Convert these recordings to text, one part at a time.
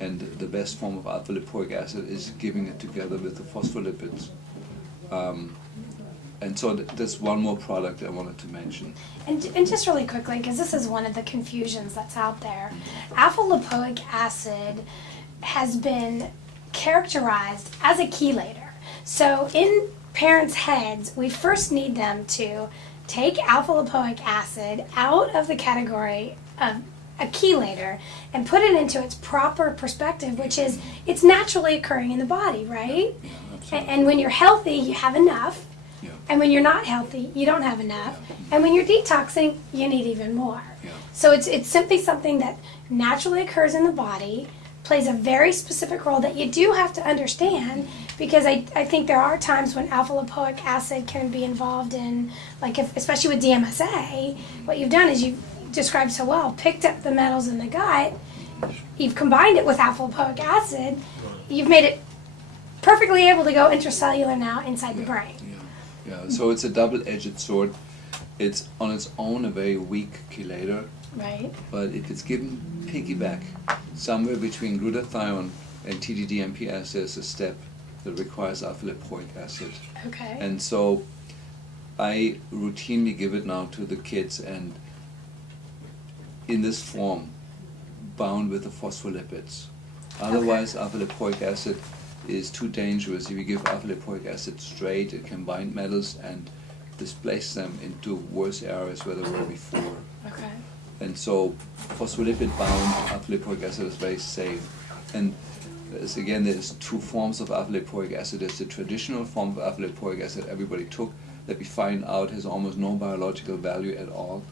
and the best form of alpha lipoic acid is giving it together with the phospholipids. And so that's one more product I wanted to mention. And just really quickly, because this is one of the confusions that's out there, alpha lipoic acid has been characterized as a chelator. So in parents' heads, we first need them to take alpha lipoic acid out of the category of a chelator and put it into its proper perspective, which is it's naturally occurring in the body, right? And when you're healthy, you have enough. Yeah. And when you're not healthy, you don't have enough. And when you're detoxing, you need even more. Yeah. So it's simply something that naturally occurs in the body, plays a very specific role that you do have to understand, because I think there are times when alpha lipoic acid can be involved in, like especially with DMSA, what you've done is you've described so well, picked up the metals in the gut, you've combined it with alpha lipoic acid, you've made it perfectly able to go intracellular now inside the brain. Yeah, so it's a double-edged sword. It's on its own a very weak chelator, Right. but if it's given piggyback somewhere between glutathione and TDDMPS, there's a step that requires alpha lipoic acid. Okay. And so I routinely give it now to the kids, and in this form, bound with the phospholipids. Otherwise, alpha lipoic acid is too dangerous. If you give alpha lipoic acid straight, it can bind metals and displace them into worse areas where they were before. Okay. And so phospholipid bound alpha lipoic acid is very safe. And there's two forms of alpha lipoic acid. There's the traditional form of alpha lipoic acid everybody took, that we find out has almost no biological value at all.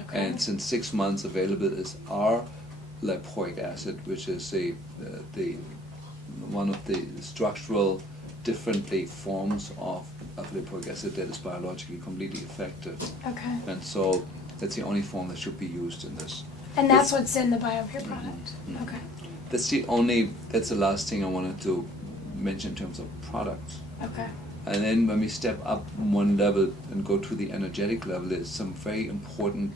Okay. And since 6 months available is R lipoic acid, which is the one of the structural differently forms of alpha lipoic acid that is biologically completely effective. Okay. And so that's the only form that should be used in this. And that's what's in the BioPure product. Mhm. Okay. That's the last thing I wanted to mention in terms of products. Okay. And then when we step up one level and go to the energetic level, there's some very important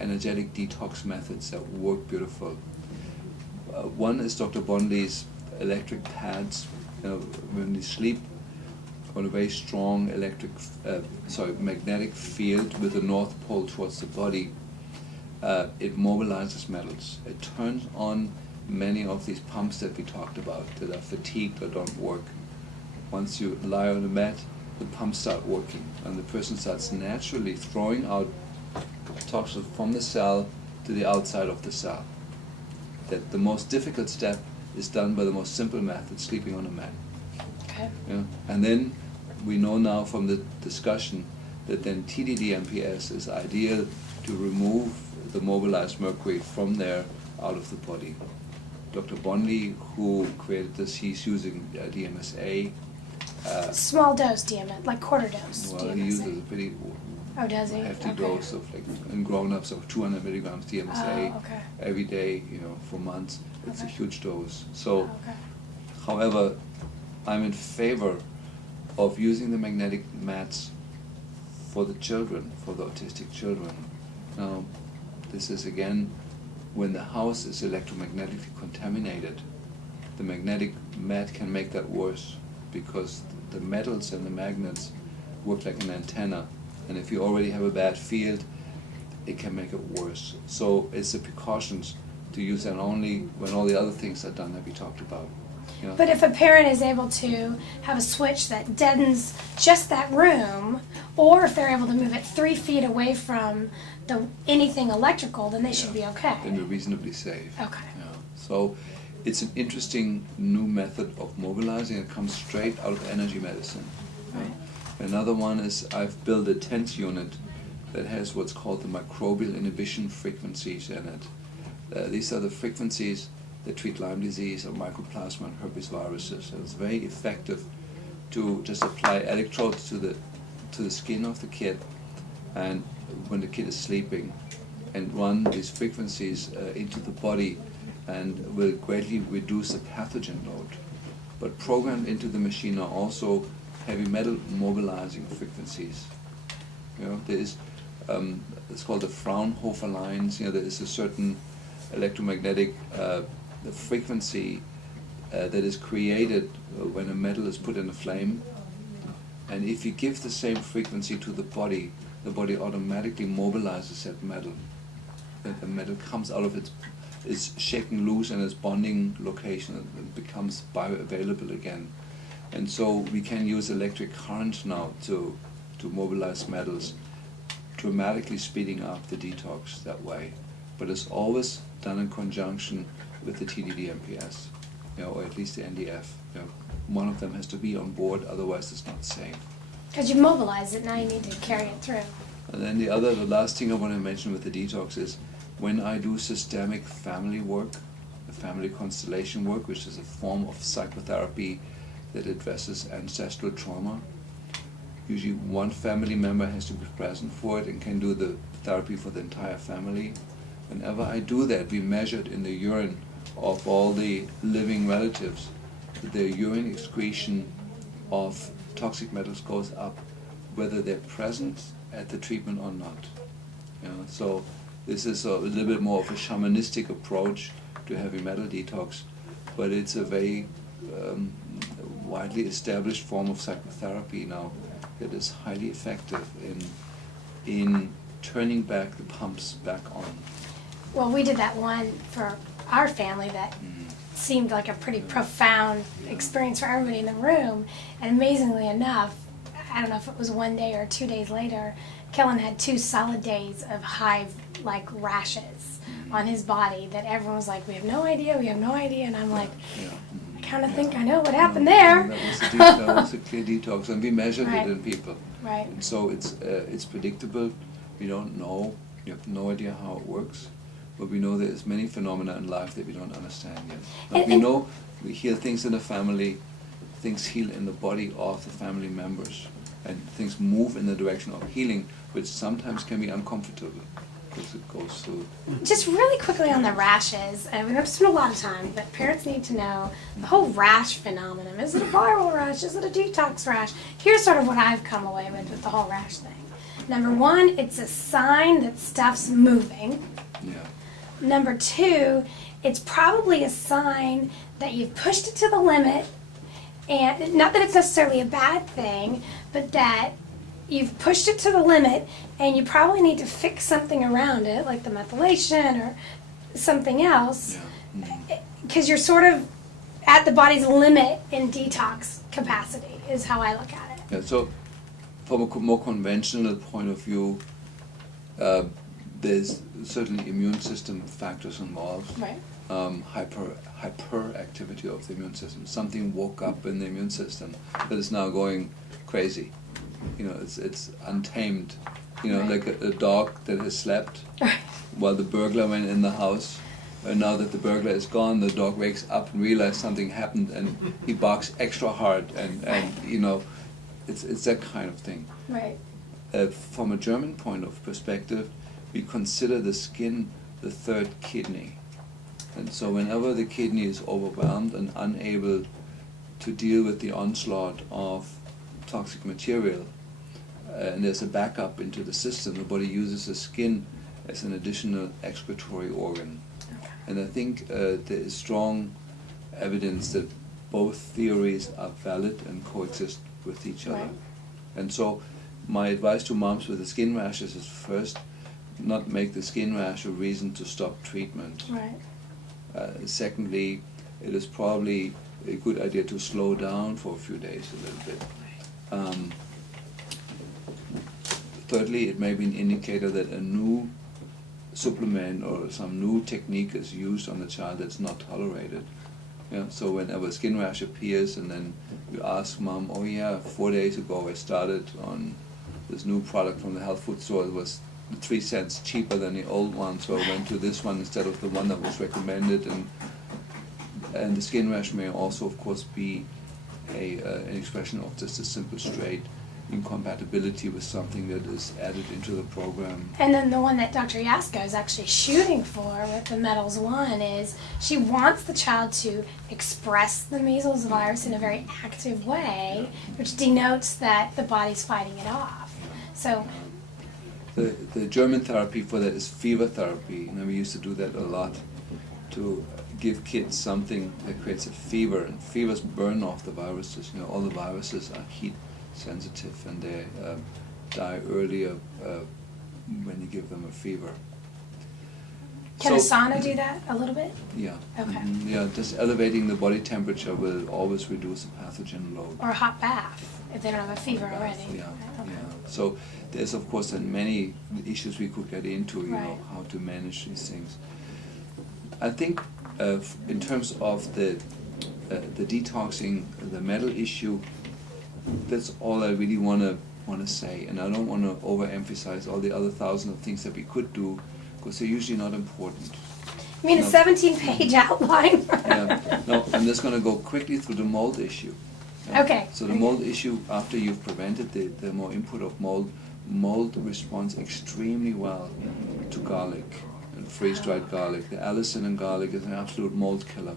energetic detox methods that work beautiful. One is Dr. Bondley's electric pads. When you sleep on a very strong magnetic field with the north pole towards the body, it mobilizes metals. It turns on many of these pumps that we talked about that are fatigued or don't work. Once you lie on the mat, the pumps start working, and the person starts naturally throwing out toxins from the cell to the outside of the cell. That the most difficult step is done by the most simple method, sleeping on a mat. Okay. Yeah. And then we know now from the discussion that then TDDMPS is ideal to remove the mobilized mercury from there out of the body. Dr. Bondley, who created this, he's using DMSA. Small dose DMSA, like quarter dose Well, DMSA. he uses a pretty Oh, does he? hefty Okay. dose of, like, in grown-ups of 200 milligrams DMSA Oh, okay. every day, for months. It's a Okay. huge dose. Oh, So, okay. however, I'm in favor of using the magnetic mats for the children, for the autistic children. Now, this is again when the house is electromagnetically contaminated. The magnetic mat can make that worse, because the metals and the magnets work like an antenna, and if you already have a bad field, it can make it worse. So it's the precautions to use them only when all the other things are done that we talked about. But if a parent is able to have a switch that deadens just that room, or if they're able to move it 3 feet away from anything electrical, then they should be okay. Then we're reasonably safe. Okay. Yeah. So it's an interesting new method of mobilizing. It comes straight out of energy medicine. Right. Another one is I've built a TENS unit that has what's called the microbial inhibition frequencies in it. These are the frequencies that treat Lyme disease or mycoplasma and herpes viruses. And it's very effective to just apply electrodes to the skin of the kid, and when the kid is sleeping, and run these frequencies into the body, and will greatly reduce the pathogen load. But programmed into the machine are also heavy metal mobilizing frequencies. There is it's called the Fraunhofer lines. There is a certain electromagnetic the frequency that is created when a metal is put in a flame. And if you give the same frequency to the body automatically mobilizes that metal. The metal comes out of it's shaken loose in its bonding location and becomes bioavailable again. And so we can use electric current now to mobilize metals, dramatically speeding up the detox that way. But it's always done in conjunction with the TDD-MPS, or at least the NDF. One of them has to be on board, otherwise it's not safe. Because you mobilize it, now you need to carry it through. And then the last thing I want to mention with the detox is when I do systemic family work, the family constellation work, which is a form of psychotherapy that addresses ancestral trauma. Usually one family member has to be present for it and can do the therapy for the entire family. Whenever I do that, we measured in the urine of all the living relatives, the urine excretion of toxic metals goes up, whether they're present at the treatment or not. So this is a little bit more of a shamanistic approach to heavy metal detox, but it's a very widely established form of psychotherapy now that is highly effective in turning back the pumps back on. Well, we did that one for our family that seemed like a pretty profound experience for everybody in the room. And amazingly enough, I don't know if it was 1 day or 2 days later, Kellen had 2 solid days of hive-like rashes on his body that everyone was like, we have no idea. And I'm like, I kind of think I know what happened there. That was a clear detox, and we measured Right. it in people. Right. And so it's predictable. We don't know. We have no idea how it works. But we know there's many phenomena in life that we don't understand yet. But we know we heal things in the family, things heal in the body of the family members, and things move in the direction of healing, which sometimes can be uncomfortable because it goes through. Just really quickly on the rashes, and we don't have to spend a lot of time, but parents need to know the whole rash phenomenon. Is it a viral rash? Is it a detox rash? Here's sort of what I've come away with the whole rash thing. Number 1, it's a sign that stuff's moving. Yeah. Number 2, it's probably a sign that you've pushed it to the limit, and not that it's necessarily a bad thing, but that you've pushed it to the limit and you probably need to fix something around it, like the methylation or something else, because you're sort of at the body's limit in detox capacity, is how I look at it. Yeah, so from a more conventional point of view, there's certainly immune system factors involved. Right. Hyperactivity of the immune system. Something woke up in the immune system that is now going crazy. It's untamed. Right. Like a dog that has slept while the burglar went in the house. And now that the burglar is gone, the dog wakes up and realizes something happened, and he barks extra hard, and it's that kind of thing. Right. From a German point of perspective, we consider the skin the third kidney. And so whenever the kidney is overwhelmed and unable to deal with the onslaught of toxic material, and there's a backup into the system, the body uses the skin as an additional excretory organ. Okay. And I think there is strong evidence that both theories are valid and coexist with each other. Right. And so my advice to moms with the skin rashes is first, not make the skin rash a reason to stop treatment. Right. Secondly, it is probably a good idea to slow down for a few days a little bit. Thirdly, it may be an indicator that a new supplement or some new technique is used on the child that's not tolerated. So whenever a skin rash appears and then you ask mom, 4 days ago I started on this new product from the health food store. It was 3 cents cheaper than the old one, so I went to this one instead of the one that was recommended. And the skin rash may also, of course, be an expression of just a simple straight incompatibility with something that is added into the program. And then the one that Dr. Yasko is actually shooting for with the metals one is she wants the child to express the measles virus in a very active way, which denotes that the body's fighting it off. So The German therapy for that is fever therapy. We used to do that a lot to give kids something that creates a fever, and fevers burn off the viruses. You know, all the viruses are heat sensitive, and they die earlier when you give them a fever. Can a So- sauna do that a little bit? Yeah. Okay. Yeah, just elevating the body temperature will always reduce the pathogen load. Or a hot bath if they don't have a fever Bath, already? Yeah, Okay. yeah. So there's of course then many issues we could get into, you know, Right. how to manage these things. I think in terms of the detoxing, the metal issue, that's all I really want to say, and I don't want to overemphasize all the other thousands of things that we could do, because they're usually not important. I mean, a No. 17-page outline? Yeah. No, I'm just going to go quickly through the mold issue. Yeah. Okay. So the mold issue, after you've prevented the more input of mold responds extremely well to garlic and freeze-dried garlic. The allicin in garlic is an absolute mold killer.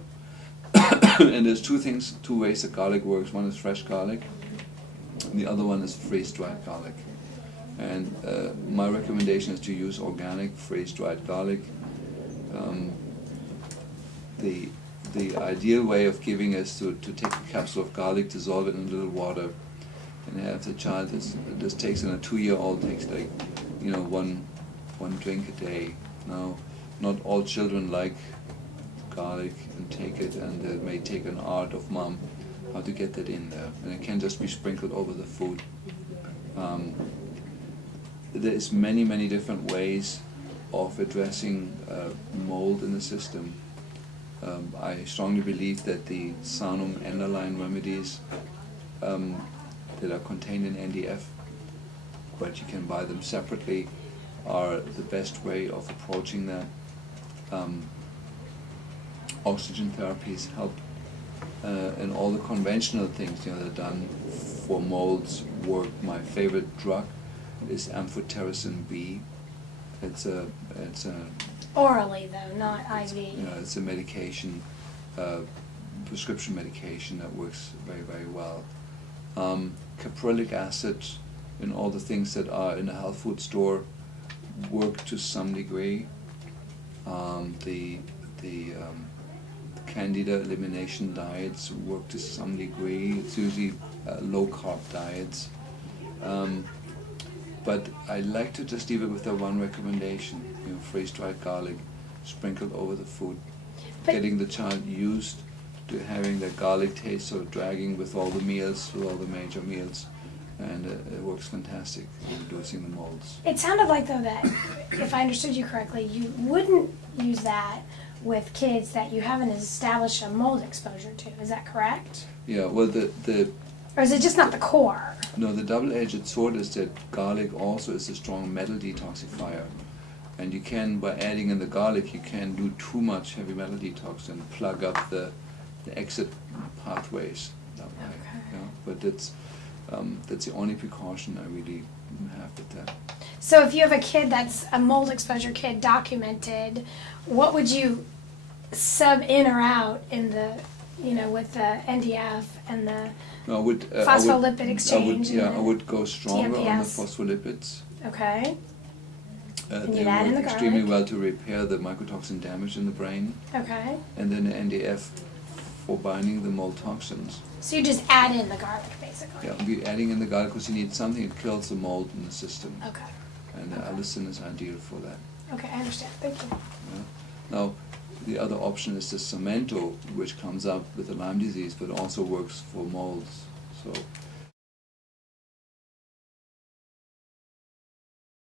And there's two ways that garlic works. One is fresh garlic, and the other one is freeze-dried garlic. And my recommendation is to use organic freeze-dried garlic. The ideal way of giving is to take a capsule of garlic, dissolve it in a little water, and have the child, this takes in a 2-year-old, takes like, you know, one drink a day. Now, not all children like garlic and take it, and it may take an art of mom how to get that in there, and it can just be sprinkled over the food. There's many different ways of addressing mold in the system. I strongly believe that the Sanum Enderlein remedies that are contained in NDF, but you can buy them separately, are the best way of approaching that. Oxygen therapies help, and all the conventional things, you know, that are done for molds work. My favorite drug is amphotericin B. It's a Orally, though, not IV. you know, it's a medication, prescription medication that works very well. Caprylic acid and all the things that are in a health food store work to some degree. The candida elimination diets work to some degree. It's usually low carb diets. But I like to just leave it with the one recommendation, you know, freeze-dried garlic sprinkled over the food. But- Getting the child used to having that garlic taste, sort of dragging with all the meals, with all the major meals, and it works fantastic in reducing the molds. It sounded like, though, that, if I understood you correctly, you wouldn't use that with kids that you haven't established a mold exposure to. Is that correct? Yeah, well, Or is it just not the core? no, the double-edged sword is that garlic also is a strong metal detoxifier. And you can, by adding in the garlic, you can do too much heavy metal detox and plug up the exit pathways that way. Okay. Yeah, but that's the only precaution I really have with that. So if you have a kid that's a mold exposure kid documented, what would you sub in or out in the, you know, with the NDF and the No, I would. Phospholipid exchange I and would go stronger on the TMPS. phospholipids. okay? And They you'd add in work the extremely garlic. well to repair the mycotoxin damage in the brain, Okay. and then the NDF for binding the mold toxins. So you just add in the garlic, basically. Yeah, we're adding in the garlic because you need something that kills the mold in the system, Okay. and the allicin is ideal for that. Okay, I understand. Thank you. Yeah. Now, the other option is the cemento, which comes up with the Lyme disease, but also works for molds. So